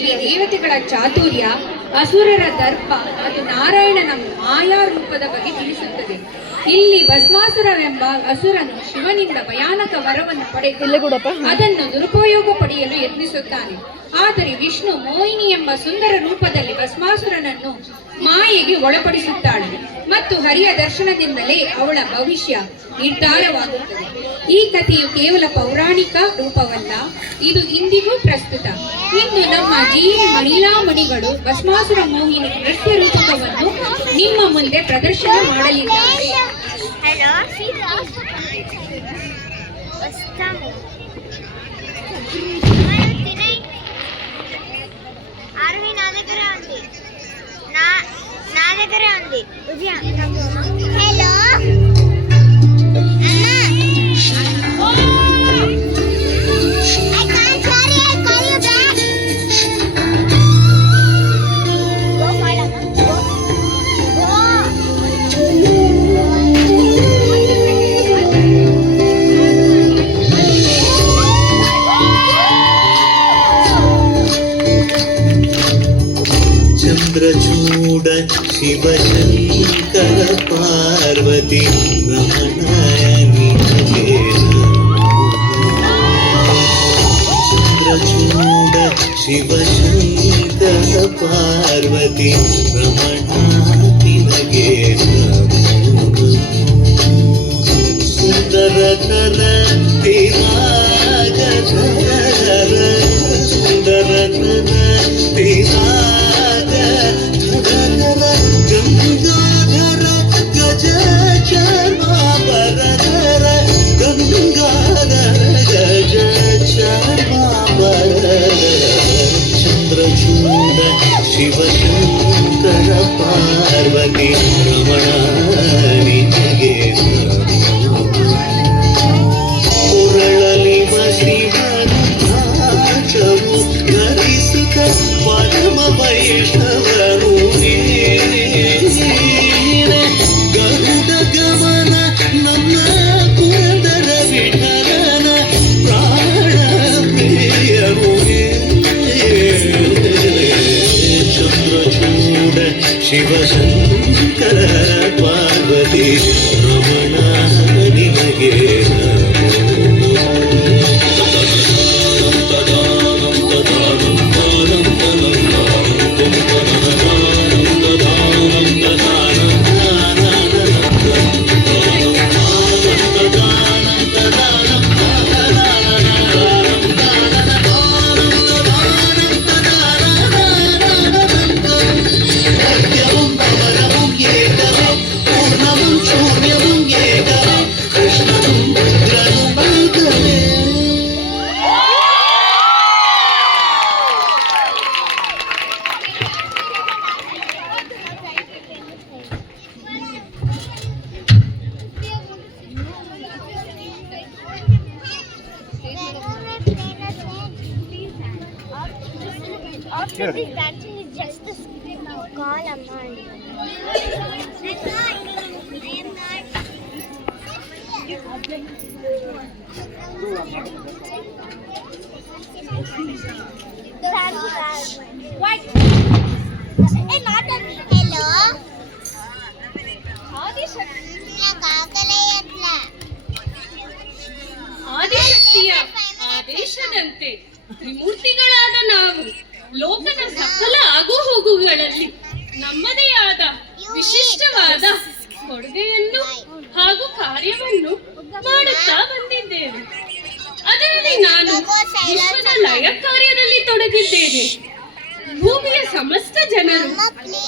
ಇಲ್ಲಿ ದೇವತೆಗಳ ಚಾತುರ್ಯ, ಅಸುರರ ದರ್ಪ, ಅದು ನಾರಾಯಣನ ಮಾಯಾ ರೂಪದ ಬಗ್ಗೆ ತಿಳಿಸುತ್ತದೆ. ಇಲ್ಲಿ ಭಸ್ಮಾಸುರವೆಂಬ ಅಸುರನು ಶಿವನಿಂದ ಭಯಾನಕ ವರವನ್ನು ಪಡೆದು ಅದನ್ನು ದುರುಪಯೋಗ ಪಡೆಯಲು ಯತ್ನಿಸುತ್ತಾನೆ. ಆದರೆ ವಿಷ್ಣು ಮೋಹಿನಿ ಎಂಬ ಸುಂದರ ರೂಪದಲ್ಲಿ ಭಸ್ಮಾಸುರನನ್ನು ಮಾಯೆಗೆ ಒಳಪಡಿಸುತ್ತಾಳೆ ಮತ್ತು ಹರಿಯ ದರ್ಶನದಿಂದಲೇ ಅವಳ ಭವಿಷ್ಯ ನಿರ್ಧಾರವಾಗುತ್ತದೆ. ಈ ಕಥೆಯು ಕೇವಲ ಪೌರಾಣಿಕ ರೂಪವಲ್ಲ, ಇದು ಇಂದಿಗೂ ಪ್ರಸ್ತುತ. ಇಂದು ನಮ್ಮ ಮಹಿಳಾ ಮಣಿಗಳು ಭಸ್ಮಾಸುರ ಮೋಹಿನಿ ನೃತ್ಯ ರೂಪಕವನ್ನು ನಿಮ್ಮ ಮುಂದೆ ಪ್ರದರ್ಶನ ಮಾಡಲಿದ್ದಾರೆ. ಚಂದ್ರಚೂಡ ಶಿವಶಂಕರ ಪಾರ್ವತಿ ರಮಣಾಯನಿ ಚಂದ್ರಚೂಡ ಶಿವಶಂಕರ ಪಾರ್ವತಿ ರಮಣಾತಿ ನಗೆ ಸುಂದರತರ ತಿರಾಗರ ಸುಂದರತರ ತಿರಾಗ ಗಂಗಾಧರ ಗಜ ಚರ್ಮಾಂಬರಧರ ಗಂಗಾಧರ ಗಜ ಚರ್ಮಾಂಬರಧರ ಚಂದ್ರಚೂಡ ಶಿವಶಂಕರ ಪಾರ್ವತಿ ರಮಣ ನಿನಗೆ ಉರಳಲಿವ ಶಿವನ ನಾಚವು ಧರಿಸಿದ ಪರಮ ವೈಷ್ಣವನು ಗರುಡ ಗಮನ ನಮ್ಮ ಪುರಂದರ ವಿಠಲನ ಪ್ರಾಣ ಪ್ರಿಯನು ಚಂದ್ರಚೂಡ ಶಿವಶಂಕರ ಪಾರ್ವತಿ ರಮಣ ನಿನಗೆ After this dancing is just the call a man. What? Hello? ಆದಿಶಕ್ತಿಯ ಆದೇಶದಂತೆ ತ್ರಿಮೂರ್ತಿಗಳಾದ ನಾವು ಲೋಕದ ಸಕಲ ಆಗುಹೋಗುಗಳಲ್ಲಿ ನಮ್ಮದೇ ಆದ ವಿಶಿಷ್ಟವಾದ ಕೊಡುಗೆಯನ್ನು ಹಾಗೂ ಕಾರ್ಯವನ್ನು ಮಾಡುತ್ತಾ ಬಂದಿದ್ದೇವೆ. ಅದರಲ್ಲಿ ನಾನು ವಿಶ್ವದ ಲಯ ಕಾರ್ಯದಲ್ಲಿ ತೊಡಗಿದ್ದೇನೆ. ಭೂಮಿಯ ಸಮಸ್ತ ಜನರು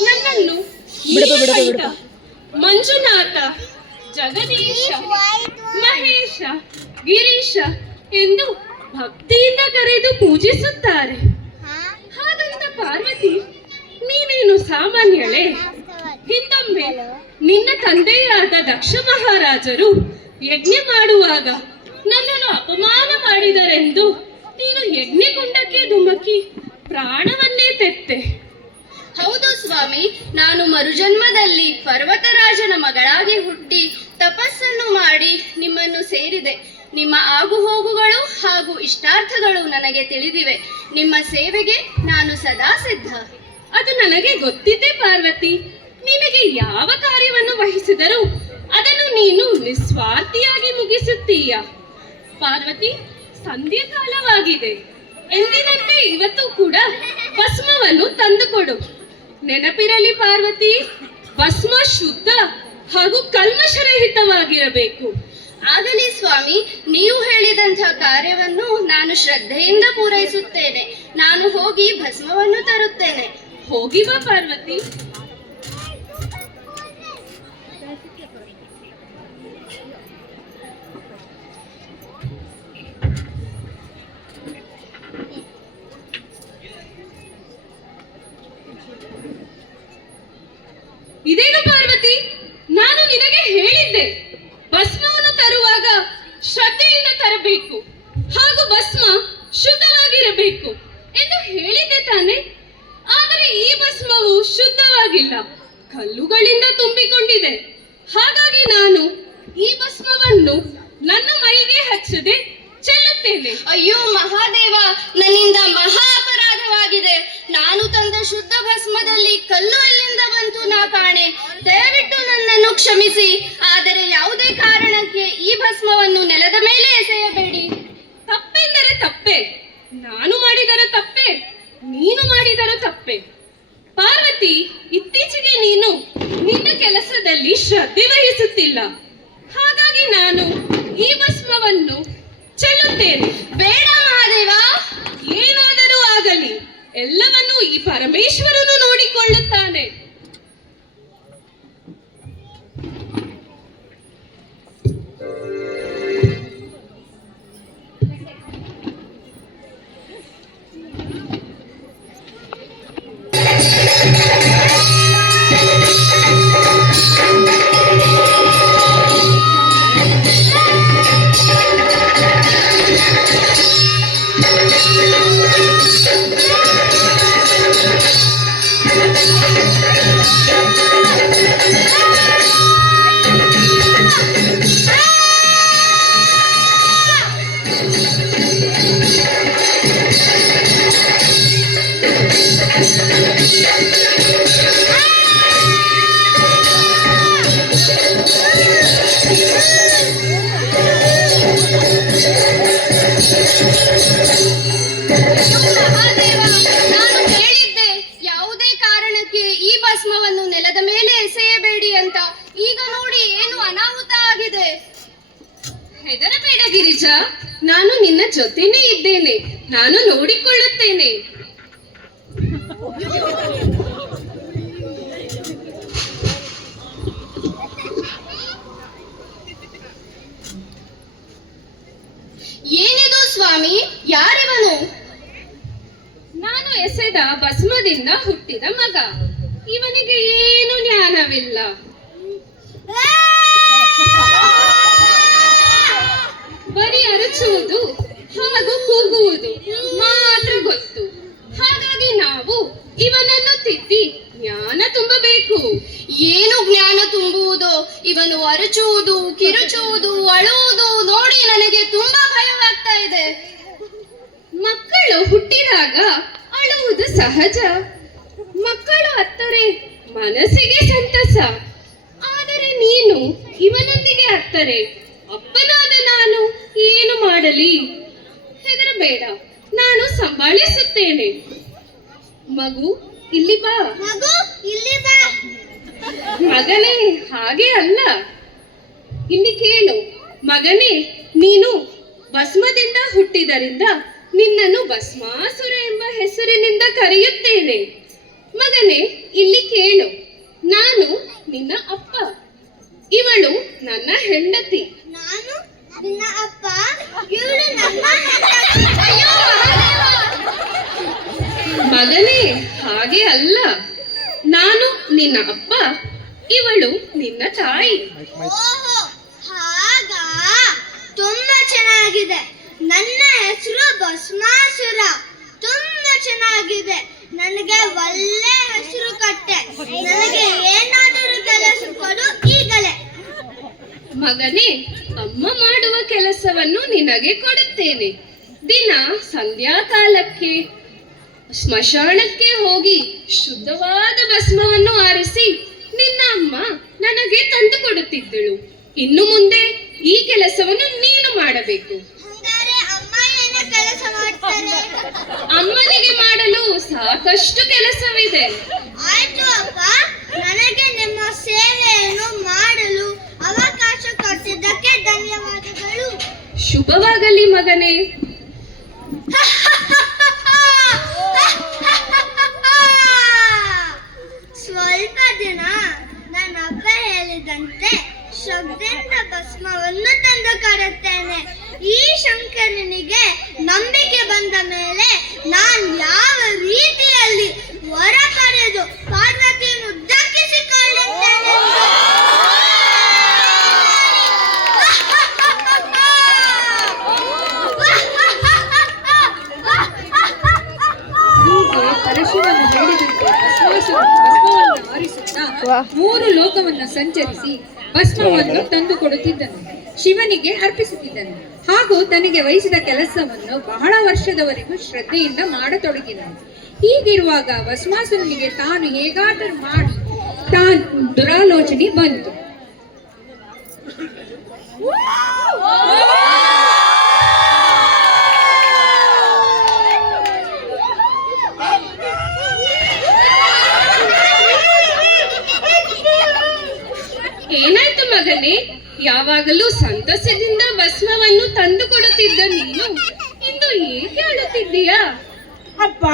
ನನ್ನನ್ನು ನೀಲಕಂಠ, ಮಂಜುನಾಥ, ಜಗದೀಶ, ಮಹೇಶ, ಗಿರೀಶ ಎಂದು ಭಕ್ತಿಯಿಂದ ಕರೆದು ಪೂಜಿಸುತ್ತಾರೆ. ಹಾಗಂತ ಪಾರ್ವತಿ, ನೀನೇನು ಸಾಮಾನ್ಯಳೆ? ಹಿಂದೊಮ್ಮೆ ನಿನ್ನ ತಂದೆಯಾದ ದಕ್ಷ ಮಹಾರಾಜರು ಯಜ್ಞ ಮಾಡುವಾಗ ನನ್ನನ್ನು ಅಪಮಾನ ಮಾಡಿದರೆಂದು ನೀನು ಯಜ್ಞಕುಂಡಕ್ಕೆ ಧುಮುಕಿ ಪ್ರಾಣವನ್ನೇ ತೆತ್ತೆ. ಹೌದು ಸ್ವಾಮಿ, ನಾನು ಮರುಜನ್ಮದಲ್ಲಿ ಪರ್ವತರಾಜನ ಮಗಳಾಗಿ ಹುಟ್ಟಿ ತಪಸ್ಸನ್ನು ಮಾಡಿ ನಿಮ್ಮನ್ನು ಸೇರಿದೆ. ನಿಮ್ಮ ಆಗುಹೋಗುಗಳು ಹಾಗೂ ಇಷ್ಟಾರ್ಥಗಳು ನನಗೆ ತಿಳಿದಿವೆ. ನಿಮ್ಮ ಸೇವೆಗೆ ನಾನು ಸದಾ ಸಿದ್ಧ. ಅದು ನನಗೆ ಗೊತ್ತಿದೆ ಪಾರ್ವತಿ. ನಿನಗೆ ಯಾವ ಕಾರ್ಯವನ್ನು ವಹಿಸಿದರೂ ಅದನ್ನು ನೀನು ನಿಸ್ವಾರ್ಥಿಯಾಗಿ ಮುಗಿಸುತ್ತೀಯ. ಪಾರ್ವತಿ, ಸಂಧ್ಯಾ ಕಾಲವಾಗಿದೆ. ಎಂದಿನಂತೆ ಇವತ್ತು ಕೂಡ ಭಸ್ಮವನ್ನು ತಂದುಕೊಡು. ನೆನಪಿರಲಿ ಪಾರ್ವತಿ, ಭಸ್ಮ ಶುದ್ಧ ಹಾಗೂ ಕಲ್ಮಶರಹಿತವಾಗಿರಬೇಕು. ಆಗಲಿ ಸ್ವಾಮಿ, ನೀವು ಹೇಳಿದಂಥ ಕಾರ್ಯವನ್ನು ನಾನು ಶ್ರದ್ಧೆಯಿಂದ ಪೂರೈಸುತ್ತೇನೆ. ನಾನು ಹೋಗಿ ಭಸ್ಮವನ್ನು ತರುತ್ತೇನೆ. ಹೋಗಿ ಬಾ ಪಾರ್ವತಿ. ಇದೇನು ಪಾರ್ವತಿ, ನಾನು ನಿನಗೆ ಹೇಳಿದ್ದೆ ಭಸ್ಮವನ್ನು ತರುವಾಗ ಶ್ರದ್ಧೆಯಿಂದ ತರಬೇಕು ಹಾಗೂ ಭಸ್ಮ ಶುದ್ಧವಾಗಿರಬೇಕು ಎಂದು ಹೇಳಿದ್ದೆ ತಾನೆ. ಆದರೆ ಈ ಭಸ್ಮವು ಶುದ್ಧವಾಗಿಲ್ಲ, ಕಲ್ಲುಗಳಿಂದ ತುಂಬಿಕೊಂಡಿದೆ. ಹಾಗಾಗಿ ನಾನು ಈ ಭಸ್ಮವನ್ನು ನನ್ನ ಮೈಗೆ ಹಚ್ಚದೆ ಚೆಲ್ಲುತ್ತೇನೆ. ಅಯ್ಯೋ ಮಹಾದೇವ, ನನ್ನಿಂದ ಮಹಾ ಅಪರಾಧವಾಗಿದೆ. ನಾನು ತಂದ ಶುದ್ಧ ಭಸ್ಮದಲ್ಲಿ ಕಲ್ಲು ಎಲ್ಲಿಂದ ಬಂತು ನಾ ಕಾಣೆ. ದಯವಿಟ್ಟು ನನ್ನನ್ನು ಕ್ಷಮಿಸಿ. ಆದರೆ ಯಾವುದೇ ಕಾರಣಕ್ಕೆ ಈ ಭಸ್ಮವನ್ನು ನೆಲದ ಮೇಲೆ ಎಸೆಯಬೇಡಿ. ತಪ್ಪೆಂದರೆ ತಪ್ಪೆ, ನಾನು ಮಾಡಿದರೆ ತಪ್ಪೆ, ನೀನು ಮಾಡಿದರೂ ತಪ್ಪೆ. ಪಾರ್ವತಿ, ಇತ್ತೀಚೆಗೆ ನೀನು ನಿನ್ನ ಕೆಲಸದಲ್ಲಿ ಶ್ರದ್ಧೆ ವಹಿಸುತ್ತಿಲ್ಲ. ಹಾಗಾಗಿ ನಾನು ಈ ಭಸ್ಮವನ್ನು ಚೆಲ್ಲುತ್ತೇನೆ. ಬೇಡ ಮಹಾದೇವ. ಏನಾದರೂ ಆಗಲಿ, ಎಲ್ಲವನ್ನೂ ಈ ಪರಮೇಶ್ವರನು ನೋಡಿಕೊಳ್ಳುತ್ತಾನೆ. ಮಹಾದೇವ, ನಾನು ಹೇಳಿದ್ದೆ ಯಾವುದೇ ಕಾರಣಕ್ಕೆ ಈ ಭಸ್ಮವನ್ನು ನೆಲದ ಮೇಲೆ ಎಸೆಯಬೇಡಿ ಅಂತ. ಈಗ ನೋಡಿ ಏನು ಅನಾಹುತ ಆಗಿದೆ. ಹೆದರಬೇಡ ಗಿರಿಜಾ, ನಾನು ನಿನ್ನ ಜೊತೆನೇ ಇದ್ದೇನೆ. ನಾನು ನೋಡಿಕೊಳ್ಳುತ್ತೇನೆ. ಏನಿದು ಸ್ವಾಮಿ? ಯಾರಿವನು? ನಾನು ಎಸೆದ ಭಸ್ಮದಿಂದ ಹುಟ್ಟಿದ ಮಗ. ಇವನಿಗೆ ಏನು ಜ್ಞಾನವಿಲ್ಲ. ಬರೀ ಅರಚುವುದು ಹಾಗೂ ಕೂಗುವುದು ಮಾತ್ರ ಗೊತ್ತು. ಹಾಗಾಗಿ ನಾವು ಇವನನ್ನು ತಿದ್ದಿ ಜ್ಞಾನ ತುಂಬಬೇಕು. ಏನು ಜ್ಞಾನ ತುಂಬುವುದು? ಇವನು ಅರಚುವುದು, ಕಿರುಚುವುದು, ಅಳುವುದು ನೋಡಿ ನನಗೆ ತುಂಬಾ ಭಯವಾಗ್ತಾ ಇದೆ. ಮಕ್ಕಳು ಹುಟ್ಟಿದಾಗ ಅಳುವುದು ಸಹಜ. ಮಕ್ಕಳು ಅತ್ತರೆ ಮನಸ್ಸಿಗೆ ಸಂತಸ. ಆದರೆ ನೀನು ಇವನೊಂದಿಗೆ ಅತ್ತರೆ ಅಪ್ಪನಾದ ನಾನು ಏನು ಮಾಡಲಿ? ಹೆದರಬೇಡ, ನಾನು ಸಂಭಾಳಿಸುತ್ತೇನೆ. ಮಗು, ಇಲ್ಲಿ ಬಾ. ಮಗು ಇಲ್ಲಿ ಬಾ. ಮಗನೇ, ಹಾಗೆ ಅಲ್ಲ, ಇಲ್ಲಿ ಕೇಳು. ಮಗನೇ, ನೀನು ಭಸ್ಮದಿಂದ ಹುಟ್ಟಿದರಿಂದ ನಿನ್ನನ್ನು ಭಸ್ಮಾಸುರ ಎಂಬ ಹೆಸರಿನಿಂದ ಕರೆಯುತ್ತೇನೆ. ಮಗನೇ, ಇಲ್ಲಿ ಕೇಳು. ನಾನು ನಿನ್ನ ಅಪ್ಪ, ಇವಳು ನನ್ನ ಹೆಂಡತಿ. ನಾನು ನಿನ್ನ ಅಪ್ಪ, ಇವಳು ನಮ್ಮ ಹೆಂಡತಿ. ಅಯ್ಯೋ ಮಹಾದೇವ! ಮಗನೇ, ಹಾಗೆ ಅಲ್ಲ. ನಾನು ನಿನ್ನ ಅಪ್ಪ, ಇವಳು ನಿನ್ನ ತಾಯಿ. ಓಹೋ, ಹಾಗಾ? ತುಂಬಾ ಚೆನ್ನಾಗಿದೆ. ನನ್ನ ಹೆಸರು ಭಸ್ಮಾಸುರ. ತುಂಬಾ ಚೆನ್ನಾಗಿದೆ. ನನಗೆ ಒಳ್ಳೆ ಹೆಸರು ಕಟ್ಟೆ. ನನಗೆ ಏನಾದರೂ ಕೆಲಸ ಕೊಡು ಈಗಲೇ. ಮಗನೇ, ಅಮ್ಮ ಮಾಡುವ ಕೆಲಸವನ್ನು ನಿನಗೆ ಕೊಡುತ್ತೇನೆ. ದಿನ ಸಂಧ್ಯಾಕಾಲಕ್ಕೆ ಸ್ಮಶಾನಕ್ಕೆ ಹೋಗಿ ಶುದ್ಧವಾದ ಭಸ್ಮವನ್ನು ಆರಿಸಿ ನಿನ್ನ ಅಮ್ಮ ನನಗೆ ತಂದು ಕೊಡುತ್ತಿದ್ದಳು. ಇನ್ನು ಮುಂದೆ ಈ ಕೆಲಸವನ್ನು ನೀನು ಮಾಡಬೇಕು. ಹಂಗಾರೆ ಅಮ್ಮ ಏನ ಕೆಲಸ ಮಾಡ್ತಾರೆ? ಅಮ್ಮನಿಗೆ ಮಾಡಲು ಸಾಕಷ್ಟು ಕೆಲಸವಿದೆ. ಆಯ್ತು ಅಪ್ಪ, ನನಗೆ ನಿಮ್ಮ ಸೇವೆಯನ್ನು ಮಾಡಲು ಅವಕಾಶ ಕೊಟ್ಟಿದ್ದಕ್ಕೆ ಧನ್ಯವಾದಗಳು. ಶುಭವಾಗಲಿ ಮಗನೇ. ಸ್ವಲ್ಪ ದಿನ ನನ್ನ ಅಪ್ಪ ಹೇಳಿದಂತೆ ಶಬ್ದದಿಂದ ಭಸ್ಮವನ್ನು ತಂದು ಕೊಡುತ್ತೇನೆ. ಈ ಶಂಕರನಿಗೆ ನಂಬಿಕೆ ಬಂದ ಮೇಲೆ ನಾನು ಯಾವ ರೀತಿಯಲ್ಲಿ ವರ ಪಡೆದು ಪಾರ್ವತಿಯನ್ನು ದಕ್ಕಿಸಿಕೊಳ್ಳುತ್ತೇನೆ. ಹೀಗೆ ಪರಶಿವನು ಹೇಳಿದಂತೆ ಭಸ್ಮವನ್ನು ಆರಿಸುತ್ತಾ 3 ಲೋಕವನ್ನು ಸಂಚರಿಸಿ ಭಸ್ಮವನ್ನು ತಂದು ಕೊಡುತ್ತಿದ್ದನು, ಶಿವನಿಗೆ ಅರ್ಪಿಸುತ್ತಿದ್ದನು. ಹಾಗೂ ತನಗೆ ವಹಿಸಿದ ಕೆಲಸವನ್ನು ಬಹಳ ವರ್ಷದವರೆಗೂ ಶ್ರದ್ಧೆಯಿಂದ ಮಾಡತೊಡಗಿದನು. ಹೀಗಿರುವಾಗ ಭಸ್ಮಾಸುರನಿಗೆ ತಾನು ಹೇಗಾದರೂ ಮಾಡಿ ದುರಾಲೋಚನೆ ಬಂತು. ಏನಾಯ್ತು ಮಗನೇ? ಯಾವಾಗಲೂ ಸಂತಸದಿಂದ ಭಸ್ಮವನ್ನು ತಂದು ಕೊಡುತ್ತಿದ್ದ ನೀನು ಇಂದು ಏಕೆ ಅಳುತ್ತಿದ್ದೀಯಾ? ಅಪ್ಪ,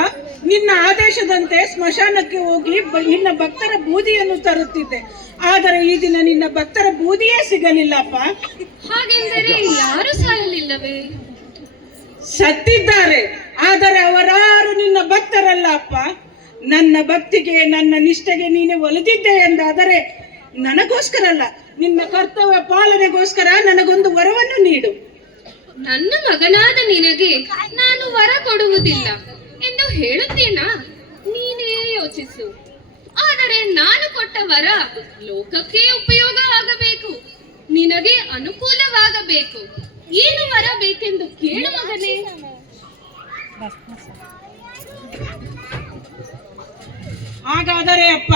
ನಿನ್ನ ಆದೇಶದಂತೆ ಸ್ಮಶಾನಕ್ಕೆ ಹೋಗಿ ನಿನ್ನ ಭಕ್ತರ ಬೂದಿಯನ್ನು ತರುತ್ತಿದ್ದೆ. ಆದರೆ ಈ ದಿನ ನಿನ್ನ ಭಕ್ತರ ಬೂದಿಯೇ ಸಿಗಲಿಲ್ಲಪ್ಪ. ಹಾಗೆಂದರೆ ಯಾರು ಸಾಯಲಿಲ್ಲವೇ? ಸತ್ತಿದ್ದಾರೆ, ಆದರೆ ಅವರಾರು ನಿನ್ನ ಭಕ್ತರಲ್ಲ ಅಪ್ಪ. ನನ್ನ ಭಕ್ತಿಗೆ ನನ್ನ ನಿಷ್ಠೆಗೆ ನೀನೆ ಒಲಿದಿದ್ದೆ ಎಂದಾದರೆ ನನಗೋಸ್ಕರ ಅಲ್ಲ, ನಿನ್ನ ಕರ್ತವ್ಯ ಪಾಲನೆಗೋಸ್ಕರ ನನಗೊಂದು ವರವನ್ನು ನೀಡು. ನನ್ನ ಮಗನಾದ ನಿನಗೆ ನಾನು ವರ ಕೊಡುವುದಿಲ್ಲ ಎಂದು ಹೇಳುತ್ತೇನಾ? ನೀನೇ ಯೋಚಿಸು. ಆದರೆ ನಾನು ಕೊಟ್ಟ ವರ ಲೋಕಕ್ಕೆ ಉಪಯೋಗ ಆಗಬೇಕು, ನಿನಗೆ ಅನುಕೂಲವಾಗಬೇಕು. ಏನು ವರ ಬೇಕೆಂದು ಕೇಳು ಮಗನೇ. ಹಾಗಾದರೆ ಅಪ್ಪ,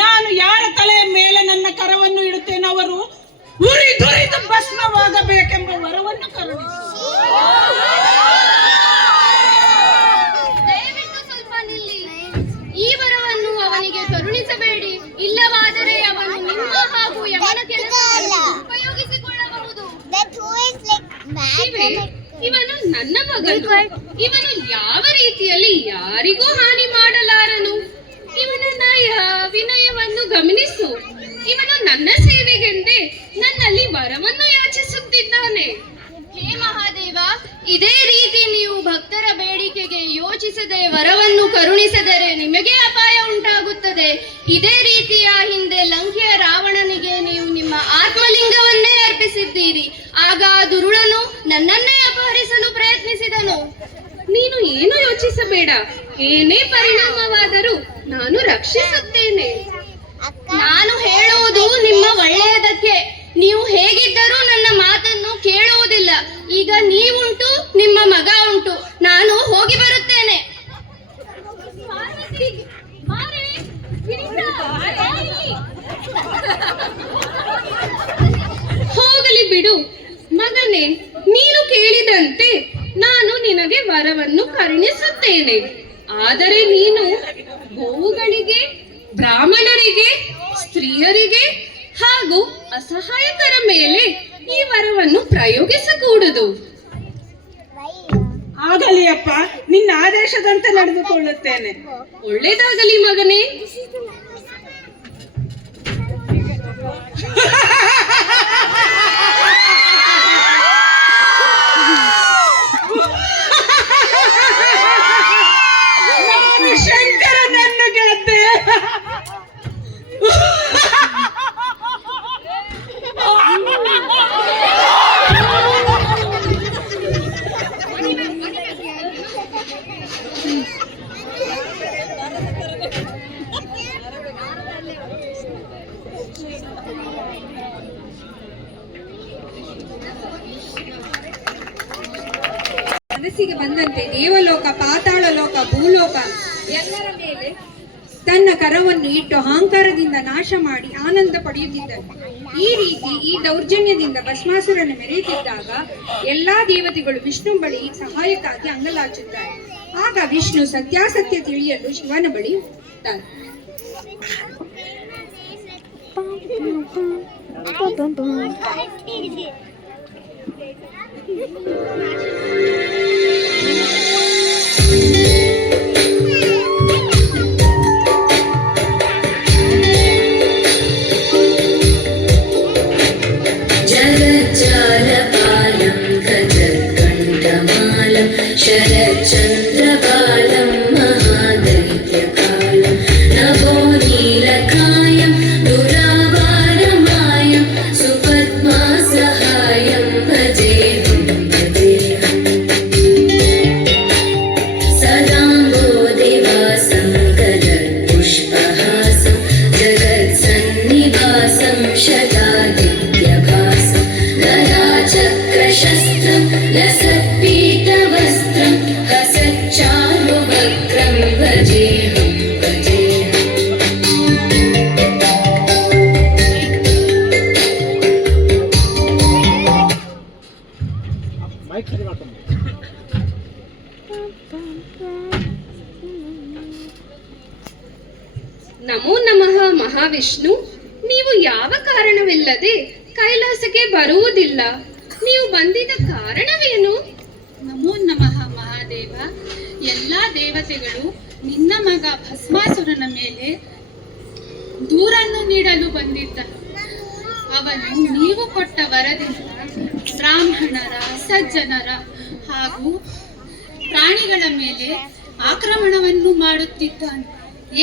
ನಾನು ಯಾರ ತಲೆಯ ಮೇಲೆ ನನ್ನ ಕರವನ್ನು ಇಡುತ್ತೇನೆ ಅವರು ಉರಿದುರಿದು ಭಸ್ಮವಾಗಬೇಕೆಂಬ ವರವನ್ನು ಕರುಣಿಸು. ದಯವಿಟ್ಟು ಸ್ವಲ್ಪ ನಿಲ್ಲಿ. ಈ ವರವನ್ನು ಅವನಿಗೆ ಕರುಣಿಸಬೇಡಿ, ಇಲ್ಲವಾದರೆ ಅವನು ನಿಮ್ಮ ಹಾಗೂ ಯಮನ ಕೆಲಸವನ್ನು ಉಪಯೋಗಿಸಿಕೊಳ್ಳಬಹುದು. ಶಿವೆ, ಇವನು ನನ್ನ ಮಗನು. ಇವನು ಯಾವ ರೀತಿಯಲ್ಲಿ ಯಾರಿಗೂ ಹಾನಿ ಮಾಡಲಾರನು. ಇವನ ವಿನಯವನ್ನು ಗಮನಿಸು. ಇವನು ನನ್ನ ಸೇವೆಗೆಂದೇ ನನ್ನಲ್ಲಿ ವರವನ್ನು ಯಾಚಿಸುತ್ತಿದ್ದಾನೆ. ಹೇ ಮಹಾದೇವ, ಇದೇ ರೀತಿ ನೀವು ಭಕ್ತರ ಬೇಡಿಕೆಗೆ ಯೋಚಿಸದೆ ವರವನ್ನು ಕರುಣಿಸಿದರೆ ನಿಮಗೆ ಅಪಾಯ ಉಂಟಾಗುತ್ತದೆ. ಇದೇ ರೀತಿಯ ಹಿಂದೆ ಲಂಕೆಯ ರಾವಣನಿಗೆ ನೀವು ನಿಮ್ಮ ಆತ್ಮಲಿಂಗವನ್ನೇ ಅರ್ಪಿಸಿದ್ದೀರಿ. ಆಗ ದುರುಳನು ನನ್ನನ್ನೇ ಅಪಹರಿಸಲು ಪ್ರಯತ್ನಿಸಿದನು. ನೀನು ಏನು ಯೋಚಿಸಬೇಡ. ಏನೇ ಪರಿಣಾಮವಾದರೂ ನಾನು ರಕ್ಷಿಸುತ್ತೇನೆ. ನಾನು ಹೇಳುವುದು ನಿಮ್ಮ ಒಳ್ಳೆಯದಕ್ಕೆ. ನೀವು ಹೇಗಿದ್ದರೂ ನನ್ನ ಮಾತನ್ನು ಕೇಳುವುದಿಲ್ಲ. ಈಗ ನೀವುಂಟು, ನಿಮ್ಮ ಮಗ ಉಂಟು. ನಾನು ಹೋಗಿ ಬರುತ್ತೇನೆ. ಹೋಗಲಿ ಬಿಡು ಮಗನೇ. ನೀನು ಕೇಳಿದಂತೆ ನಾನು ನಿನಗೆ ವರವನ್ನು ಕರುಣಿಸುತ್ತೇನೆ. ಆದರೆ ನೀನು ಗೋವುಗಳಿಗೆ, ಬ್ರಾಹ್ಮಣರಿಗೆ, ಸ್ತ್ರೀಯರಿಗೆ ಹಾಗೂ ಅಸಹಾಯಕರ ಮೇಲೆ ಈ ವರವನ್ನು ಪ್ರಯೋಗಿಸಕೂಡದು. ಆಗಲಿ ಅಪ್ಪ, ನಿನ್ನ ಆದೇಶದಂತೆ ನಡೆದುಕೊಳ್ಳುತ್ತೇನೆ. ಒಳ್ಳೆಯದಾಗಲಿ ಮಗನೇ. ನಾನು ಶಂಕರನನ್ನು ಗೆದ್ದೆ. ಮನಸ್ಸಿಗೆ ಬಂದಂತೆ ದೇವಲೋಕ, ಪಾತಾಳ ಲೋಕ, ಭೂಲೋಕ ಎಲ್ಲರ ಮೇಲೆ ತನ್ನ ಕರವನ್ನು ಇಟ್ಟು ಅಹಂಕಾರದಿಂದ ನಾಶ ಮಾಡಿ ಆನಂದ ಪಡೆಯುತ್ತಿದ್ದನು. ಈ ರೀತಿ ಈ ದೌರ್ಜನ್ಯದಿಂದ ಭಸ್ಮಾಸುರನ ಮೆರೆಯುತ್ತಿದ್ದಾಗ ಎಲ್ಲಾ ದೇವತೆಗಳು ವಿಷ್ಣು ಬಳಿ ಸಹಾಯಕ್ಕಾಗಿ ಅಂಗಲಾಚುತ್ತಾರೆ. ಆಗ ವಿಷ್ಣು ಸತ್ಯಾಸತ್ಯ ತಿಳಿಯಲು ಶಿವನ ಬಳಿ ಹೋಗ್ತಾರೆ. जगज्जालपालं गजत्कण्ठमालं शरच्चन्द्रबालं महादैत्यकालं नभो नीलकायं दुरावारमायं सुपद्मासहायं भजेऽहं भजेऽहम् सदाम्बोधिवासं गदत्पुष्पहासं जगत्सन्निवासं शतादित्यभासं गदाचक्रशस्त्रं लसत्पीतवस्त्रं हसच्चारुवक्त्रं भजेऽहं भजेऽहम् ನಮೋ ನಮಃ ಮಹಾವಿಷ್ಣು. ನೀವು ಯಾವ ಕಾರಣವಿಲ್ಲದೆ ಕೈಲಾಸಕ್ಕೆ ಬರುವುದಿಲ್ಲ. ನೀವು ಬಂದಿದ್ದ ಕಾರಣವೇನು? ನಮೋ ನಮಃ ಮಹಾದೇವ. ಎಲ್ಲಾ ದೇವತೆಗಳು ನಿನ್ನ ಮಗ ಭಸ್ಮಾಸುರನ ಮೇಲೆ ದೂರನ್ನು ನೀಡಲು ಬಂದಿದ್ದ. ಅವನು ನೀವು ಕೊಟ್ಟ ವರದಿಂದ ಬ್ರಾಹ್ಮಣರ, ಸಜ್ಜನರ ಹಾಗೂ ಪ್ರಾಣಿಗಳ ಮೇಲೆ ಆಕ್ರಮಣವನ್ನು ಮಾಡುತ್ತಿದ್ದಾನೆ.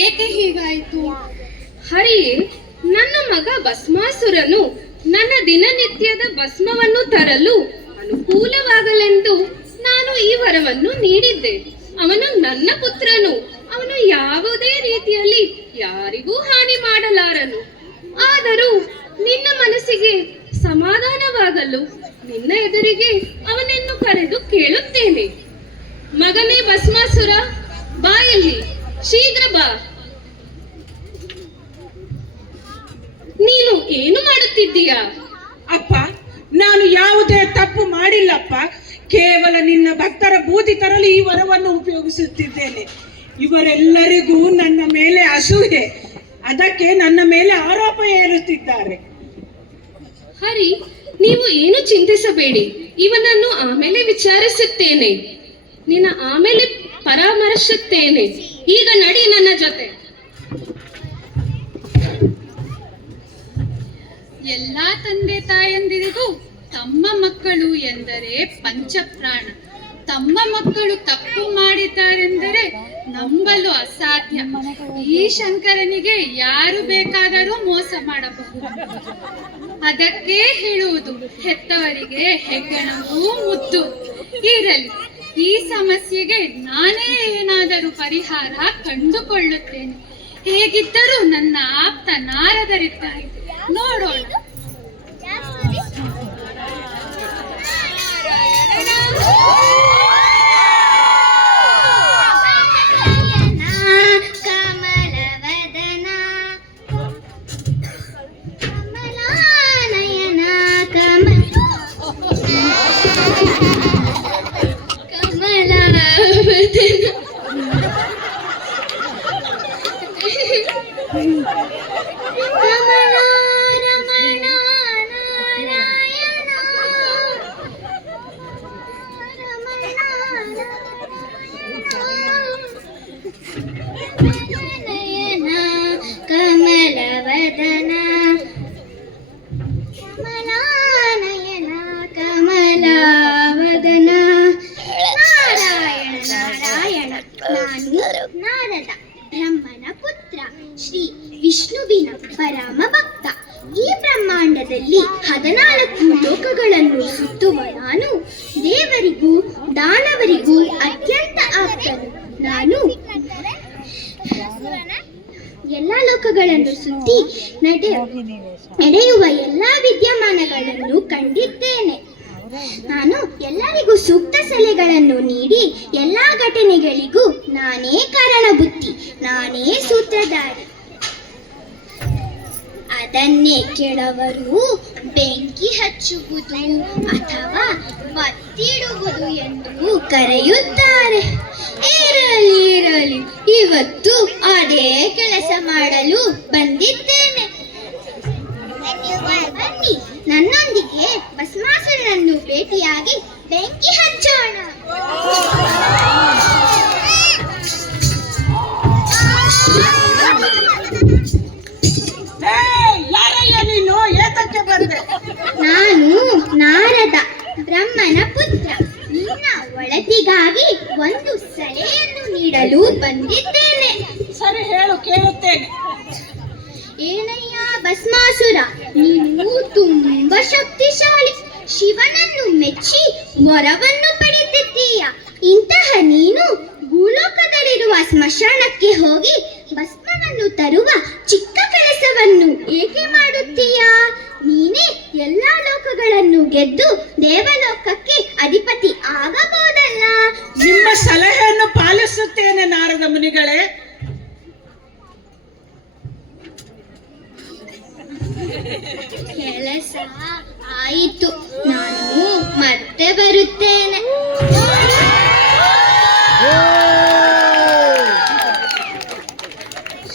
ಏಕೆ ಹೀಗಾಯಿತು? ಹರಿಯೇ, ನನ್ನ ಮಗ ಭಸ್ಮಾಸುರನು ನನ್ನ ದಿನನಿತ್ಯದ ಭಸ್ಮವನ್ನು ತರಲು ಅನುಕೂಲವಾಗಲೆಂದು ನಾನು ಈ ವರವನ್ನು ನೀಡಿದ್ದೆ. ಅವನು ನನ್ನ ಪುತ್ರನು. ಅವನು ಯಾವುದೇ ರೀತಿಯಲ್ಲಿ ಯಾರಿಗೂ ಹಾನಿ ಮಾಡಲಾರನು. ಆದರೂ ನಿನ್ನ ಮನಸ್ಸಿಗೆ ಸಮಾಧಾನವಾಗಲು ನಿನ್ನ ಎದುರಿಗೆ ಅವನನ್ನು ಕರೆದು ಕೇಳುತ್ತೇನೆ. ಮಗನೇ ಭಸ್ಮಾಸುರ, ಬಾ ಇಲ್ಲಿ, ಶೀಘ್ರ ಬಾ. ನೀನು ಏನು ಮಾಡುತ್ತಿದ್ದೀಯಾ? ಅಪ್ಪ, ನಾನು ಯಾವುದೇ ತಪ್ಪು ಮಾಡಿಲ್ಲಪ್ಪ. ಕೇವಲ ನಿನ್ನ ಭಕ್ತರ ಬೂದಿ ತರಲು ಈ ವರವನ್ನು ಉಪಯೋಗಿಸುತ್ತಿದ್ದೇನೆ. ಇವರೆಲ್ಲರಿಗೂ ನನ್ನ ಮೇಲೆ ಅಸೂಯೆ, ಅದಕ್ಕೆ ನನ್ನ ಮೇಲೆ ಆರೋಪ ಏರುತ್ತಿದ್ದಾರೆ. ಹರಿ, ನೀವು ಏನು ಚಿಂತಿಸಬೇಡಿ. ಇವನನ್ನು ಆಮೇಲೆ ವಿಚಾರಿಸುತ್ತೇನೆ. ನಿನ್ನ ಆಮೇಲೆ ಪರಾಮರ್ಶಿಸುತ್ತೇನೆ. ಈಗ ನಡಿ ನನ್ನ ಜೊತೆ. ಎಲ್ಲಾ ತಂದೆ ತಾಯಂದಿರಿಗೂ ತಮ್ಮ ಮಕ್ಕಳು ಎಂದರೆ ಪಂಚಪ್ರಾಣ. ತಮ್ಮ ಮಕ್ಕಳು ತಪ್ಪು ಮಾಡಿದ್ದಾರೆಂದರೆ ನಂಬಲು ಅಸಾಧ್ಯ. ಈ ಶಂಕರನಿಗೆ ಯಾರು ಬೇಕಾದರೂ ಮೋಸ ಮಾಡಬಹುದು. ಅದಕ್ಕೆ ಹೇಳುವುದು, ಹೆತ್ತವರಿಗೆ ಹೆಗ್ಗಣವೂ ಮುದ್ದು. ಇರಲಿ, ಈ ಸಮಸ್ಯೆಗೆ ನಾನೇ ಏನಾದರೂ ಪರಿಹಾರ ಕಂಡುಕೊಳ್ಳುತ್ತೇನೆ. ಹೇಗಿದ್ದರೂ ನನ್ನ ಆಪ್ತ ನಾರದರಿದ್ದಾರೆ, ನೋಡೋಣ. ಕಮಲವದನ ಕಮಲಾನಯನ ಕಮಲವದನ ಕಮಲಾನಯನ ಕಮಲಾವದನ. ನಾರಾಯಣ ನಾರಾಯಣ. ನಾನು ನಾರದ, ಬ್ರಹ್ಮನ ಪುತ್ರ, ಶ್ರೀ ವಿಷ್ಣುವಿನ ಪರಮ ಭಕ್ತ. ಈ ಬ್ರಹ್ಮಾಂಡದಲ್ಲಿ 14 ಲೋಕಗಳನ್ನು ಸುತ್ತುವ ನಾನು ದೇವರಿಗೂ ದಾನವರಿಗೂ ಅತ್ಯಂತ ಆಪ್ತನು. ನಾನು ಎಲ್ಲ ಲೋಕಗಳನ್ನು ಸುತ್ತಿ ನಡೆಯುವ ಎಲ್ಲ ವಿದ್ಯಮಾನಗಳನ್ನು ಕಂಡಿದ್ದೇನೆ. ನಾನು ಎಲ್ಲರಿಗೂ ಸೂಕ್ತ ಸಲಹೆಗಳನ್ನು ನೀಡಿ ಎಲ್ಲಾ ಘಟನೆಗಳಿಗೂ ನಾನೇ ಕಾರಣಭೂತಿ, ನಾನೇ ಸೂತ್ರಧಾರಿ. ಅದನ್ನೇ ಕೆಲವರು ಬೆಂಕಿ ಹಚ್ಚುವುದು ಅಥವಾ ಬತ್ತಿಡುವುದು ಎಂದು ಕರೆಯುತ್ತಾರೆ. ಇರಲಿ ಇರಲಿ, ಇವತ್ತು ಅದೇ ಕೆಲಸ ಮಾಡಲು ಬಂದಿದ್ದೇನೆ. ಬನ್ನಿ, ನನ್ನೊಂದಿಗೆ ಭಸ್ಮಾಸುರನನ್ನು ಭೇಟಿಯಾಗಿ ಬೆಂಕಿ ಹಚ್ಚೋಣ. ಯಾರಯ್ಯ ನೀನು? ಏತಕ್ಕೆ ಬಂದೆ? ನಾನು ನಾರದ, ಬ್ರಹ್ಮನ ಪುತ್ರ. ನಿನ್ನ ಒಳತಿಗಾಗಿ ಒಂದು ಸಲಹೆಯನ್ನು ನೀಡಲು ಬಂದಿದ್ದೇನೆ. ಸರಿ ಹೇಳು, ಕೇಳುತ್ತೇನೆ. ಏನಯ್ಯ ಭಸ್ಮಾಸುರ, ನೀನು ತುಂಬಾ ಶಕ್ತಿಶಾಲಿ. ಶಿವನನ್ನು ಮೆಚ್ಚಿ ವರವನ್ನು ಪಡೆದಿದ್ದೀಯ. ಇಂತಹ ನೀನು ಭೂಲೋಕದಲ್ಲಿರುವ ಸ್ಮಶಾನಕ್ಕೆ ಹೋಗಿ ಭಸ್ಮವನ್ನು ತರುವ ಚಿಕ್ಕ ಕೆಲಸವನ್ನು ಏಕೆ ಮಾಡುತ್ತೀಯಾ? ನೀನೇ ಎಲ್ಲಾ ಲೋಕಗಳನ್ನು ಗೆದ್ದು ದೇವಲೋಕಕ್ಕೆ ಅಧಿಪತಿ ಆಗಬಹುದಲ್ಲ. ನಿಮ್ಮ ಸಲಹೆಯನ್ನು ಪಾಲಿಸುತ್ತೇನೆ ನಾರದ ಮುನಿಗಳೇ. ಕೆಲಸ ಆಯಿತು, ನಾನು ಮತ್ತೆ ಬರುತ್ತೇನೆ.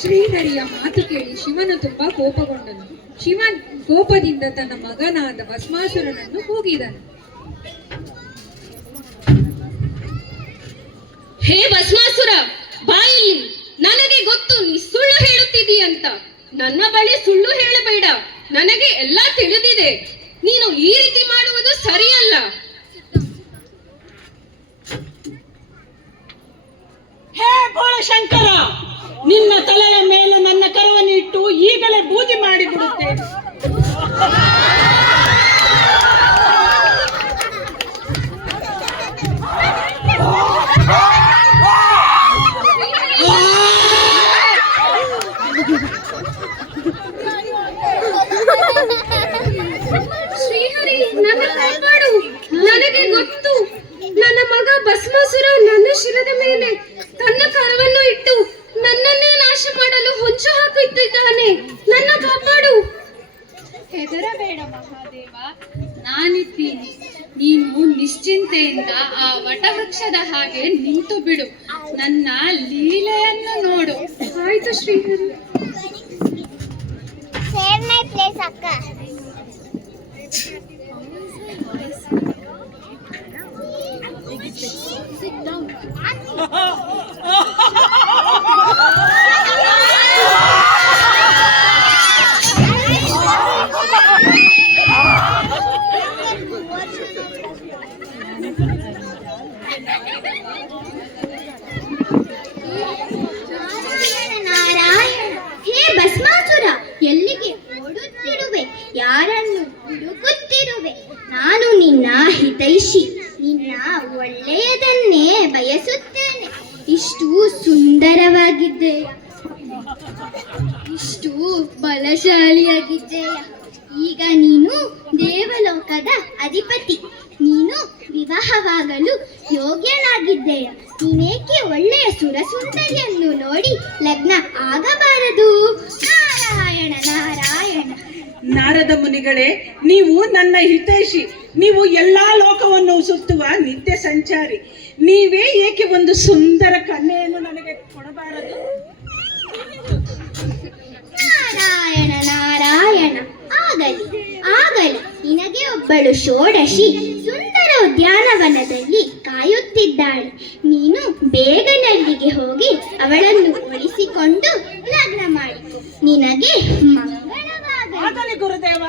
ಶ್ರೀಹರಿಯ ಮಾತು ಕೇಳಿ ಶಿವನು ತುಂಬಾ ಕೋಪಗೊಂಡನು. ಶಿವನ್ ಕೋಪದಿಂದ ತನ್ನ ಮಗನಾದ ಭಸ್ಮಾಸುರನನ್ನು ಕೂಗಿದನು. ಹೇ ಭಸ್ಮಾಸುರ, ಬಾಯಿಲಿ, ನನಗೆ ಗೊತ್ತು ನೀ ಸುಳ್ಳು ಹೇಳುತ್ತಿದ್ದೀಯಂತ. ನನ್ನ ಬಳಿ ಸುಳ್ಳು ಹೇಳಬೇಡ, ನನಗೆ ಎಲ್ಲ ತಿಳಿದಿದೆ. ನೀನು ಈ ರೀತಿ ಮಾಡುವುದು ಸರಿಯಲ್ಲ. ಹೇ ಬೋಳಶಂಕರ, ನಿನ್ನ ತಲೆಯ ಮೇಲೆ ನನ್ನ ಕರವನ್ನು ಇಟ್ಟು ಈಗಲೇ ಬೂದಿ ಮಾಡಿಬಿಡುತ್ತೇನೆ. ಶ್ರೀಹರಿ, ನನ್ನ ಕಾಪಾಡು. ನನಗೆ ಗೊತ್ತು, ನನ್ನ ಮಗ ಭಸ್ಮಾಸುರ ನನ್ನ ಶಿರದ ಮೇಲೆ ತನ್ನ ಕರವನ್ನು ಇಟ್ಟು ನನ್ನನ್ನೇ ನಾಶ ಮಾಡಲು ಹೊಂಚು ಹಾಕುತ್ತಿದ್ದಾನೆ. ನನ್ನ ಕಾಪಾಡು. ಹೆದರಬೇಡ ಮಹಾದೇವ, ನಾನಿದ್ದೀನಿ. ನೀನು ನಿಶ್ಚಿಂತೆಯಿಂದ ಆ ವಟವೃಕ್ಷದ ಹಾಗೆ ನಿಂತು ಬಿಡು. ನನ್ನ ಲೀಲೆಯನ್ನು ನೋಡು. ಆಯ್ತು ಶ್ರೀಹರಿ. Save my place, ಅಕ್ಕ. ನಾರಾಯಣ, ಹೇ ಭಸ್ಮಾಸುರ, ಎಲ್ಲಿಗೆ ಓಡುತ್ತಿರುವೆ? ಯಾರನ್ನು ಹುಡುಕುತ್ತಿರುವೆ? ನಾನು ನಿನ್ನ ಹಿತೈಷಿ, ನಿನ್ನ ಒಳ್ಳೆಯದನ್ನೇ ಬಯಸುತ್ತೇನೆ. ಇಷ್ಟು ಸುಂದರವಾಗಿದ್ದೆಯ, ಇಷ್ಟು ಬಲಶಾಲಿಯಾಗಿದ್ದೆಯ. ಈಗ ನೀನು ದೇವಲೋಕದ ಅಧಿಪತಿ. ನೀನು ವಿವಾಹವಾಗಲು ಯೋಗ್ಯನಾಗಿದ್ದೆಯ. ನೀನೇಕೆ ಒಳ್ಳೆಯ ಸುರಸುಂದರಿಯನ್ನು ನೋಡಿ ಲಗ್ನ ಆಗಬಾರದು? ನಾರಾಯಣ ನಾರಾಯಣ. ನಾರದ ಮುನಿಗಳೇ, ನೀವು ನನ್ನ ಹಿತೈಷಿ. ನೀವು ಎಲ್ಲಾ ಲೋಕವನ್ನು ಸುತ್ತುವ ನಿತ್ಯ ಸಂಚಾರಿ. ನೀವೇ ಏಕೆ ಒಂದು ಸುಂದರ ಕನ್ಯೆಯನ್ನು ನನಗೆ ಕೊಡಬಾರದು? ನಾರಾಯಣ ನಾರಾಯಣ. ಆಗಲಿ ಆಗಲಿ, ನಿನಗೆ ಒಬ್ಬಳು ಷೋಡಶಿ ಸುಂದರ ಉದ್ಯಾನವನದಲ್ಲಿ ಕಾಯುತ್ತಿದ್ದಾಳೆ. ನೀನು ಬೇಗನಲ್ಲಿಗೆ ಹೋಗಿ ಅವಳನ್ನು ಉಳಿಸಿಕೊಂಡು ಲಗ್ನ ಮಾಡಿಕೊ. ನಿನಗೆ ಮಂಗಳವಾಗಲಿ. ಆಗಲಿ ಗುರುದೇವ.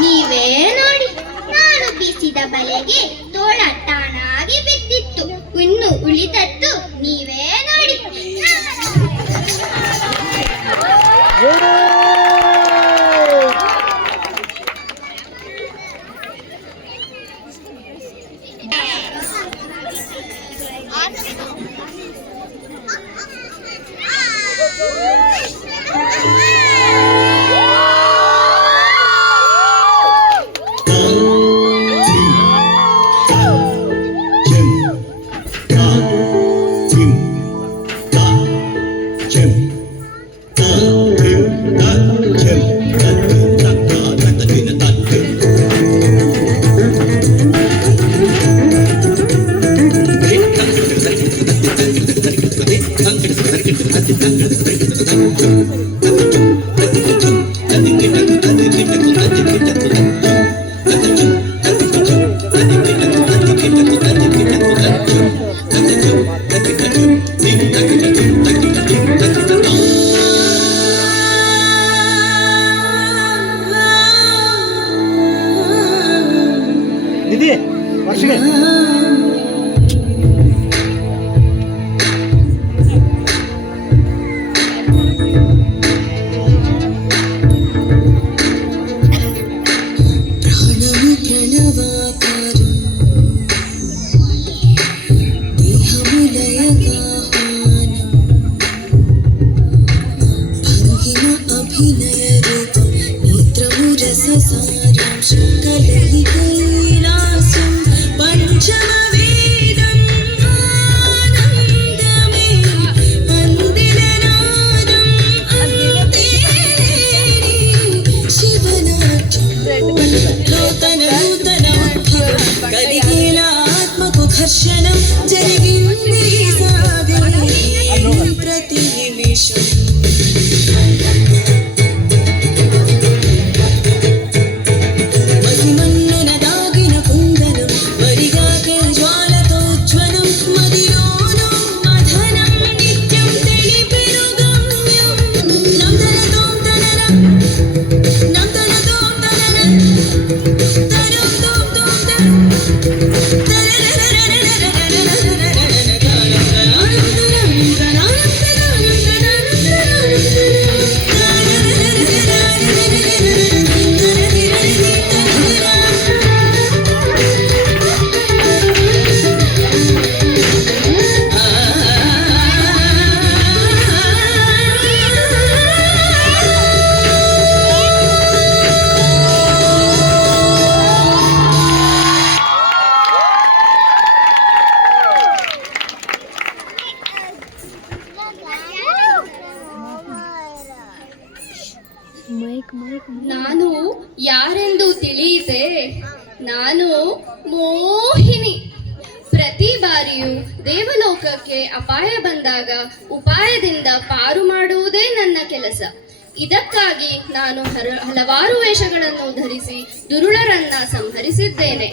ನೀವೇ ನೋಡಿ, ನಾನು ಬೀಸಿದ ಬಲೆಗೆ ತೋಳ ತಾನಾಗಿ ಬಿದ್ದಿತ್ತು. ಇನ್ನು ಉಳಿದದ್ದು ನೀವೇ ನೋಡಿ. వేషం మసిమన్నున దాగిన కుందనం మరిగాకే జ్వాలతోజ్వలం మదిలోను మధనం నిత్యం తెలిపెను గమ్యం నందనతోం తనన నందనతోం తనన తనం తోం తోం తన ನಾನು ಯಾರೆಂದು ತಿಳಿಯಿತೆ? ನಾನು ಮೋಹಿನಿ. ಪ್ರತಿ ಬಾರಿಯೂ ದೇವಲೋಕಕ್ಕೆ ಅಪಾಯ ಬಂದಾಗ ಉಪಾಯದಿಂದ ಪಾರು ಮಾಡುವುದೇ ನನ್ನ ಕೆಲಸ. ಇದಕ್ಕಾಗಿ ನಾನು ಹಲವಾರು ವೇಷಗಳನ್ನು ಧರಿಸಿ ದುರುಳರನ್ನ ಸಂಹರಿಸಿದ್ದೇನೆ.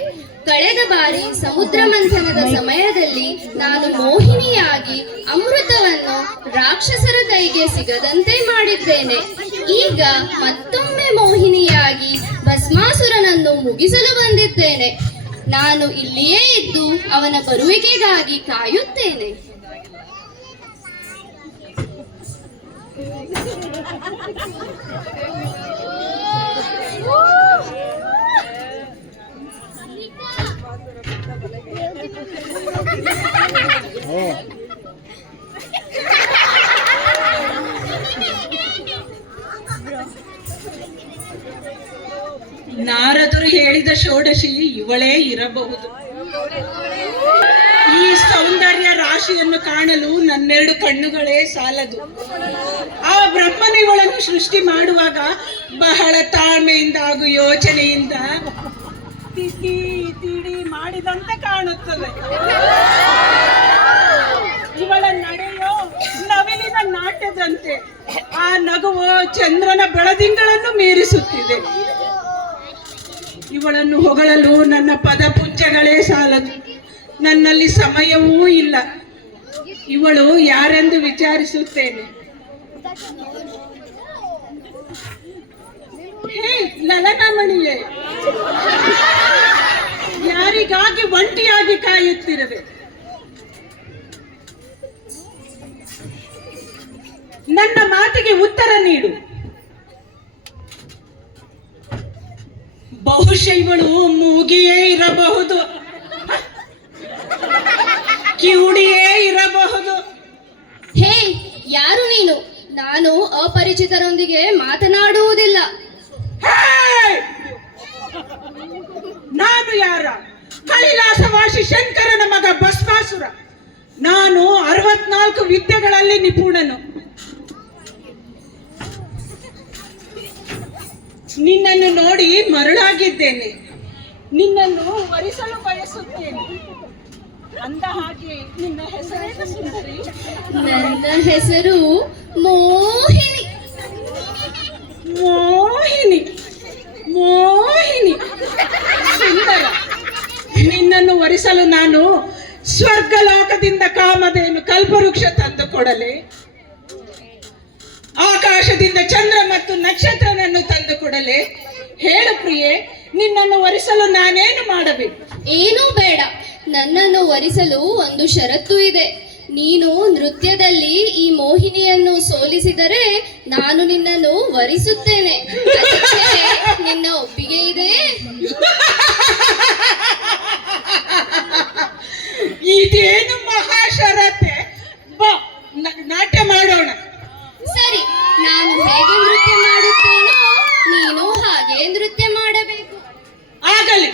ಕಳೆದ ಬಾರಿ ಸಮುದ್ರ ಮಂಥನದ ಸಮಯದಲ್ಲಿ ನಾನು ಮೋಹಿನಿಯಾಗಿ ಅಮೃತವನ್ನು ರಾಕ್ಷಸರ ಕೈಗೆ ಸಿಗದಂತೆ ಮಾಡಿದ್ದೇನೆ. ಈಗ ಮತ್ತೊಮ್ಮೆ ಮೋಹಿನಿಯಾಗಿ ಭಸ್ಮಾಸುರನನ್ನು ಮುಗಿಸಲು ಬಂದಿದ್ದೇನೆ. ನಾನು ಇಲ್ಲಿಯೇ ಇದ್ದು ಅವನ ಬರುವಿಕೆಗಾಗಿ ಕಾಯುತ್ತೇನೆ. ನಾರದರು ಹೇಳಿದ ಷೋಡಶಿ ಇವಳೇ ಇರಬಹುದು. ಈ ಸೌಂದರ್ಯ ರಾಶಿಯನ್ನು ಕಾಣಲು ನನ್ನೆರಡು ಕಣ್ಣುಗಳೇ ಸಾಲದು. ಆ ಬ್ರಹ್ಮನು ಇವಳನ್ನು ಸೃಷ್ಟಿ ಮಾಡುವಾಗ ಬಹಳ ತಾಳ್ಮೆಯಿಂದ ಹಾಗೂ ಯೋಚನೆಯಿಂದ ತಿದ್ದಿ ತಿಡಿ ಮಾಡಿದಂತೆ ಕಾಣುತ್ತದೆ. ಇವಳ ನಡೆಯೋ ನವಿಲಿನ ನಾಟ್ಯದಂತೆ, ಆ ನಗುವು ಚಂದ್ರನ ಬೆಳದಿಂಗಳನ್ನು ಮೀರಿಸುತ್ತಿದೆ. ಇವಳನ್ನು ಹೊಗಳಲು ನನ್ನ ಪದಪುಂಜಗಳೇ ಸಾಲದು. ನನ್ನಲ್ಲಿ ಸಮಯವೂ ಇಲ್ಲ. ಇವಳು ಯಾರೆಂದು ವಿಚಾರಿಸುತ್ತೇನೆ. ಹೇ ಲಲನಮಣಿಯೇ, ಯಾರಿಗಾಗಿ ಒಂಟಿಯಾಗಿ ಕಾಯುತ್ತಿರುವೆ? ನನ್ನ ಮಾತಿಗೆ ಉತ್ತರ ನೀಡು. ಬಹುಶಃ ಇವಳು ಮೂಗಿಯೇ ಇರಬಹುದು, ಕಿವುಡಿಯೇ ಇರಬಹುದು. ಹೇ, ಯಾರು ನೀನು? ನಾನು ಅಪರಿಚಿತರೊಂದಿಗೆ ಮಾತನಾಡುವುದಿಲ್ಲ. ಹೇ! ನಾನು ಯಾರ? ಕೈಲಾಸವಾಸಿ ಶಂಕರನ ಮಗ ಭಸ್ಮಾಸುರ. ನಾನು 64 ವಿದ್ಯೆಗಳಲ್ಲಿ ನಿಪುಣನು. ನಿನ್ನನ್ನು ನೋಡಿ ಮರುಳಾಗಿದ್ದೇನೆ. ನಿನ್ನನ್ನು ವರಿಸಲು ಬಯಸುತ್ತೇನೆ. ಅಂದ ಹಾಗೆ ನಿನ್ನ ಹೆಸರೇನು ಸುಂದರಿ? ನನ್ನ ಹೆಸರು ಮೋಹಿನಿ. ಮೋಹಿನಿ, ಮೋಹಿನಿ, ಸುಂದರ. ನಿನ್ನನ್ನು ವರಿಸಲು ನಾನು ಸ್ವರ್ಗಲೋಕದಿಂದ ಕಾಮಧೇನು ಕಲ್ಪವೃಕ್ಷ ತಂದು ಕೊಡಲೆ? ಆಕಾಶದಿಂದ ಚಂದ್ರ ಮತ್ತು ನಕ್ಷತ್ರನನ್ನು ತಂದು ಕೊಡಲೆ? ಹೇಳು ಪ್ರಿಯೆ, ನಿನ್ನನ್ನು ವರಿಸಲು ನಾನೇನು ಮಾಡಬೇಕು? ಏನೂ ಬೇಡ. ನನ್ನನ್ನು ವರಿಸಲು ಒಂದು ಷರತ್ತು ಇದೆ. ನೀನು ನೃತ್ಯದಲ್ಲಿ ಈ ಮೋಹಿನಿಯನ್ನು ಸೋಲಿಸಿದರೆ ನಾನು ನಿನ್ನನ್ನು ವರಿಸುತ್ತೇನೆ. ಅದಕ್ಕೆ ನಿನ್ನ ಒಪ್ಪಿಗೆ ಇದೆ? ಇದೇನು ಮಹಾಶರತೆ? ಬಾ, ನಾಟ್ಯ ಮಾಡೋಣ. ಸರಿ, ನಾನು ಹೇಗೆ ನೃತ್ಯ ಮಾಡುತ್ತೇನೋ ನೀನು ಹಾಗೆ ನೃತ್ಯ ಮಾಡಬೇಕು. ಆಗಲಿ.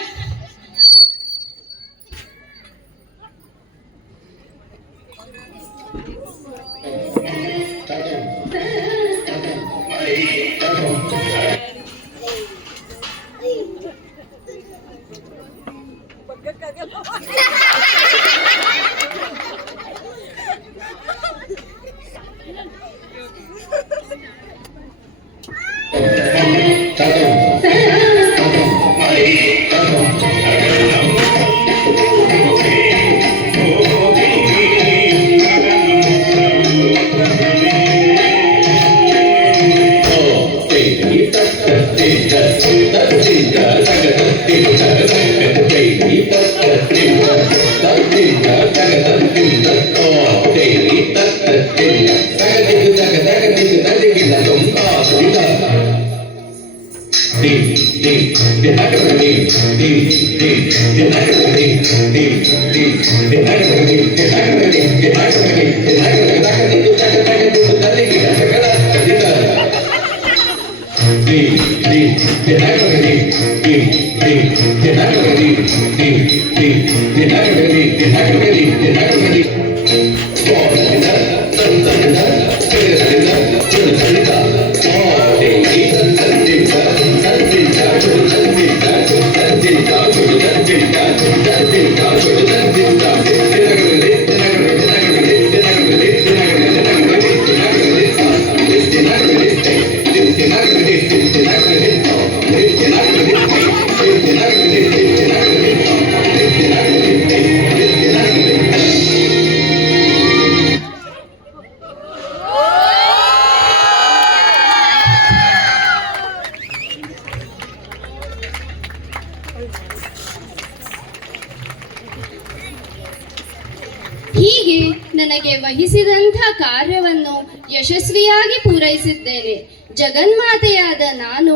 ಹೀಗೆ ನನಗೆ ವಹಿಸಿದಂಥ ಕಾರ್ಯವನ್ನು ಯಶಸ್ವಿಯಾಗಿ ಪೂರೈಸಿದ್ದೇನೆ. ಜಗನ್ಮಾತೆಯಾದ ನಾನು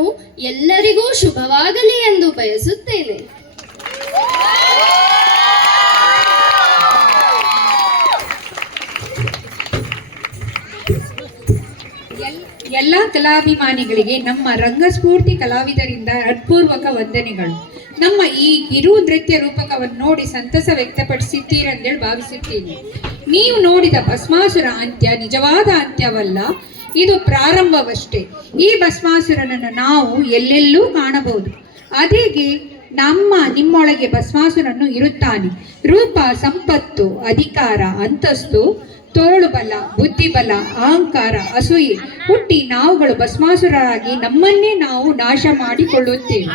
ಎಲ್ಲರಿಗೂ ಶುಭವಾಗಲಿ ಎಂದು ಬಯಸುತ್ತೇನೆ. ಎಲ್ಲ ಕಲಾಭಿಮಾನಿಗಳಿಗೆ ನಮ್ಮ ರಂಗಸ್ಫೂರ್ತಿ ಕಲಾವಿದರಿಂದ ಹೃತ್ಪೂರ್ವಕ ವಂದನೆಗಳು. ನಮ್ಮ ಈ ಕಿರು ನೃತ್ಯ ರೂಪಕವನ್ನು ನೋಡಿ ಸಂತಸ ವ್ಯಕ್ತಪಡಿಸಿದ್ದೀರೆಂದೇಳಿ ಭಾವಿಸುತ್ತೀನಿ. ನೀವು ನೋಡಿದ ಭಸ್ಮಾಸುರ ಅಂತ್ಯ ನಿಜವಾದ ಅಂತ್ಯವಲ್ಲ, ಇದು ಪ್ರಾರಂಭವಷ್ಟೇ. ಈ ಭಸ್ಮಾಸುರನನ್ನು ನಾವು ಎಲ್ಲೆಲ್ಲೂ ಕಾಣಬಹುದು. ಅದೇಗೆ ನಿಮ್ಮೊಳಗೆ ಭಸ್ಮಾಸುರನು ಇರುತ್ತಾನೆ. ರೂಪ, ಸಂಪತ್ತು, ಅಧಿಕಾರ, ಅಂತಸ್ತು, ತೋಳುಬಲ, ಬುದ್ಧಿಬಲ, ಅಹಂಕಾರ, ಅಸೂಯೆ ಹುಟ್ಟಿ ನಾವುಗಳು ಭಸ್ಮಾಸುರರಾಗಿ ನಮ್ಮನ್ನೇ ನಾವು ನಾಶ ಮಾಡಿಕೊಳ್ಳುತ್ತೇವೆ.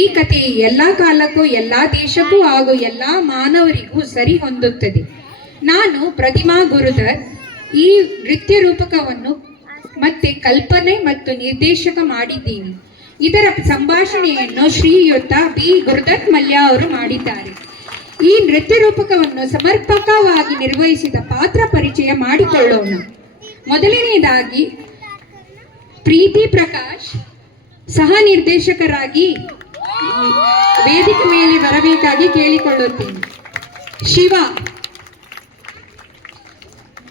ಈ ಕಥೆ ಎಲ್ಲಾ ಕಾಲಕ್ಕೂ, ಎಲ್ಲಾ ದೇಶಕ್ಕೂ ಹಾಗೂ ಎಲ್ಲಾ ಮಾನವರಿಗೂ ಸರಿ ಹೊಂದುತ್ತದೆ. ನಾನು ಪ್ರತಿಮಾ ಗುರುಧರ್ ಈ ನೃತ್ಯ ರೂಪಕವನ್ನು ಮತ್ತೆ ಕಲ್ಪನೆ ಮತ್ತು ನಿರ್ದೇಶಕ ಮಾಡಿದ್ದೀನಿ. ಇದರ ಸಂಭಾಷಣೆಯನ್ನು ಶ್ರೀಯುತ ಬಿ ಗುರುದತ್ ಮಲ್ಯ ಅವರು ಮಾಡಿದ್ದಾರೆ. ಈ ನೃತ್ಯ ರೂಪಕವನ್ನು ಸಮರ್ಪಕವಾಗಿ ನಿರ್ವಹಿಸಿದ ಪಾತ್ರ ಪರಿಚಯ ಮಾಡಿಕೊಳ್ಳೋಣ. ಮೊದಲನೆಯದಾಗಿ ಪ್ರೀತಿ ಪ್ರಕಾಶ್ ಸಹ ನಿರ್ದೇಶಕರಾಗಿ ವೇದಿಕೆ ಮೇಲೆ ಬರಬೇಕಾಗಿ ಕೇಳಿಕೊಳ್ಳುತ್ತೇನೆ. ಶಿವ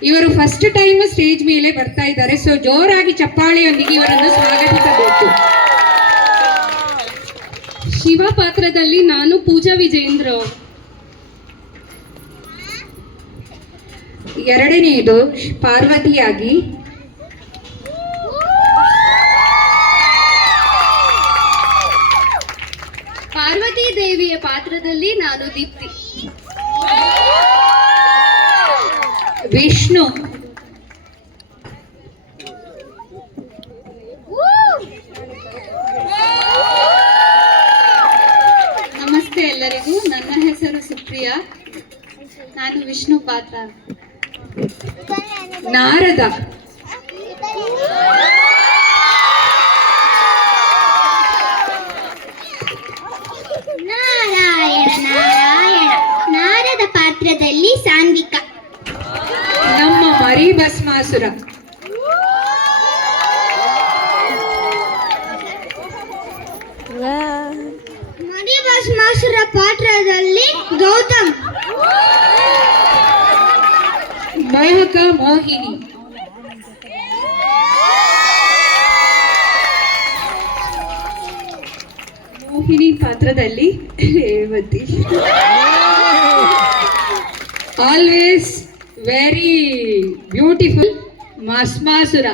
ಇವರು ಫಸ್ಟ್ ಟೈಮ್ ಸ್ಟೇಜ್ ಮೇಲೆ ಬರ್ತಾ ಇದ್ದಾರೆ. ಸೊ ಜೋರಾಗಿ ಚಪ್ಪಾಳೆಯೊಂದಿಗೆ ಇವರನ್ನು ಸ್ವಾಗತಿಸಬೇಕು. ಶಿವ ಪಾತ್ರದಲ್ಲಿ ನಾನು ಪೂಜಾ ವಿಜೇಂದ್ರ. ಎರಡನೆಯದು ಪಾರ್ವತಿಯಾಗಿ ಪಾರ್ವತಿ ದೇವಿಯ ಪಾತ್ರದಲ್ಲಿ ನಾನು ದೀಪ್ತಿ. ವಿಷ್ಣು ನಮಸ್ತೆ ಎಲ್ಲರಿಗೂ. ನನ್ನ ಹೆಸರು ಸುಪ್ರಿಯಾ. ನಾನು ವಿಷ್ಣು ಪಾತ್ರ. ನಾರದ ನಾರಾಯಣ ನಾರಾಯಣ ನಾರದ ಪಾತ್ರದಲ್ಲಿ ಸಾನ್ವಿಕಾ. ನಮ್ಮ ಮರಿ ಭಸ್ಮಾಸುರ ಮರಿ ಭಸ್ಮಾಸುರ ಪಾತ್ರದಲ್ಲಿ ಗೌತಮ್. ಮೋಹಕ ಮೋಹಿನಿ ಮೋಹಿನಿ ಪಾತ್ರದಲ್ಲಿ Revathi. Always very beautiful Bhasmasura.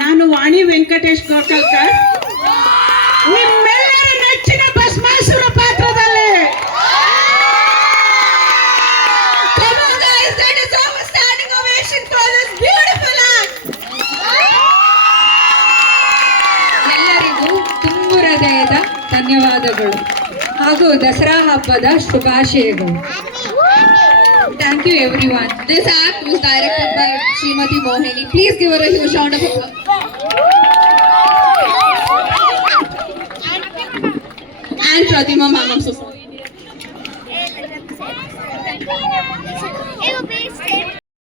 ನಾನು ವಾಣಿ ವೆಂಕಟೇಶ್ ಗೋಕಲ್ಕರ್ ನಿಮ್ಮೆಲ್ಲರ ನೆಚ್ಚಿನ ಭಸ್ಮಾಸುರ ಪಾತ್ರದಲ್ಲಿ. ಎಲ್ಲರಿಗೂ ತುಂಬು ಹೃದಯದ ಧನ್ಯವಾದಗಳು ಹಾಗೂ ದಸರಾ ಹಬ್ಬದ ಶುಭಾಶಯಗಳು. Thank you everyone. This act was directed by Srimati Mohini. Please give her a huge round of applause. Fatima ma'am, I'm so sorry.